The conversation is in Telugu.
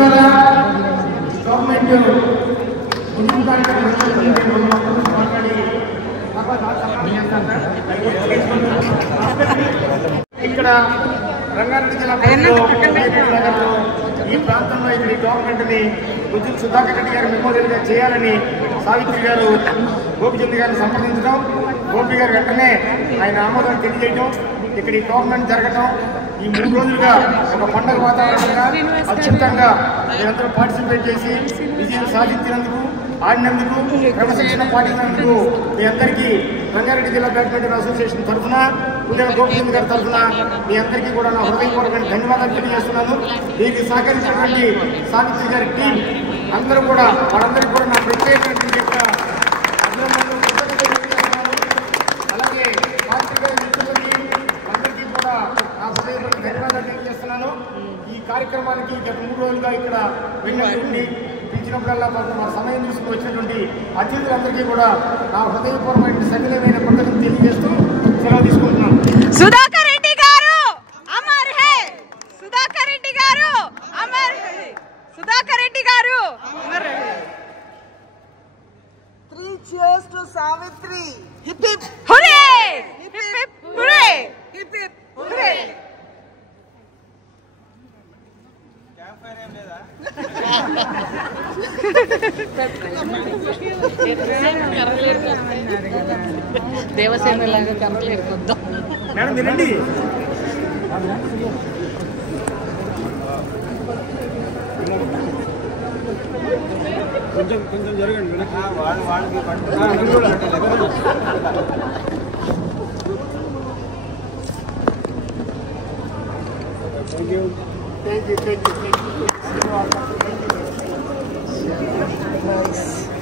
ఇటీవల గవర్నమెంట్ మాట్లాడి ఇక్కడ రంగారెడ్డి జిల్లా ఈ ప్రాంతంలో ఇక్కడ గవర్నమెంట్ ని బుద్ధులు సుధాకర్ రెడ్డి గారు మెమోరియల్ గా చేయాలని సావిత్రి గారు గోపిచంద్ గారిని సంప్రదించడం, గోపి గారు వెంటనే ఆయన ఆమోదాన్ని తెలియజేయడం, ఇక్కడ ఈ గవర్నమెంట్ జరగడం, ఈ 3 రోజులుగా ఒక పండుగ వాతావరణంగా అత్యుత్తంగా మీరందరూ పార్టిసిపేట్ చేసి విజయం సాధించినందుకు, ఆడినందుకు, క్రమశిక్షణ పాటించినందుకు మీ అందరికీ రంగారెడ్డి జిల్లా బ్యాడ్మింటన్ అసోసియేషన్ తరఫున, పుల్లెల గోపిచంద్ గారి తరఫున మీ అందరికీ కూడా నా హృదయపూర్వకమైన ధన్యవాదాలు తెలియజేస్తున్నాను. దీనికి సహకరించినటువంటి సావిత్రి గారి టీం అందరూ కూడా వారందరికీ కూడా నా ప్రత్యేకమైనటువంటి అభినందనలు, అలాగే సావిత్రి గారి మిత్రులకి అందరికీ కూడా నా హృదయపూర్వక ధన్యవాదాలు తెలియజేస్తున్నాను. ఈ కార్యక్రమానికి గత 3 రోజులుగా ఇక్కడ వెళ్ళినటువంటి పిలిచినప్పుడల్లా మా సమయం తీసుకుని వచ్చినటువంటి అతిథులందరికీ కూడా నా హృదయపూర్వకమైన సవినయమైన కృతజ్ఞతలు తెలియజేస్తూ సెలవు తీసుకుంటున్నాను. సుధాకర్ రెడ్డి గారు అమర్ హై, సుధాకర్ రెడ్డి గారు అమర్ హై, సుధాకర్ రెడ్డి గారు Amar high. 3 cheers to Savitri. Hip hip hooray, hip hip hooray, hip hip hooray. Devasena లాగా కనలేరు కొద్దాం మేడం వినండి. కొంచెం జరగండి. Thank you.